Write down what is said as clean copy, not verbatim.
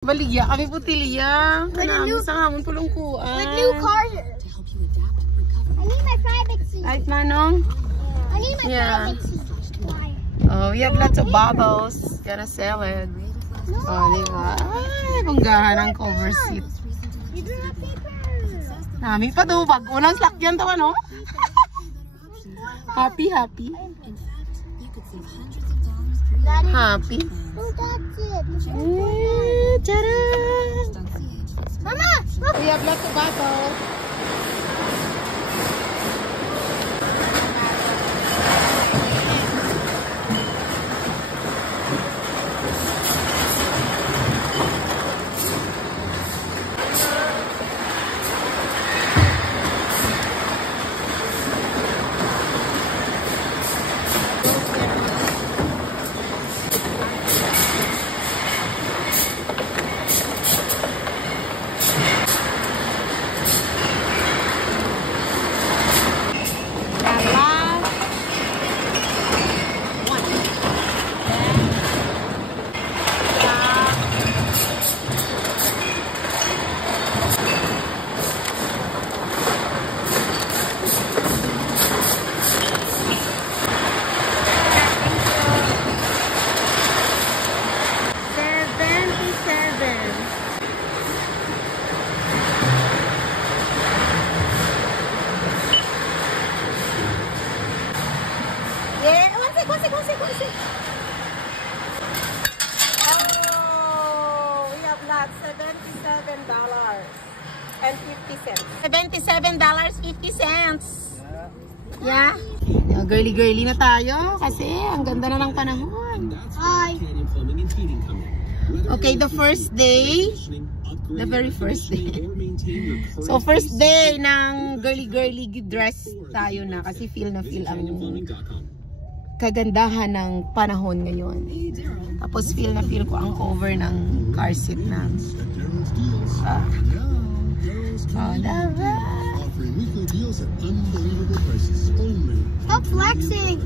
Baligya kami po Tilia. Kanami sa hamon pulungkuan. With new cars. I need my private seat. Right, Manong? I need my private seat. Oh, we have lots of bubbles. Gonna sell it. No. Oh, diba? Ay, banggahan ang cover seat. You do not paper. Nami pa do. Pag unang sakyan to, ano? Happy. Daddy. Happy. Oh, that's it. Tara! Mama, look. We have lots of bubbles. $77.50. Yeah. Girly na tayo kasi ang ganda na ng panahon. Hi. Okay, the first day. The very first day. So first day ng girly dress tayo na kasi feel na feel ang kagandahan ng panahon ngayon. Tapos feel na feel ko ang cover ng car seat na. Oh, diba? Stop flexing.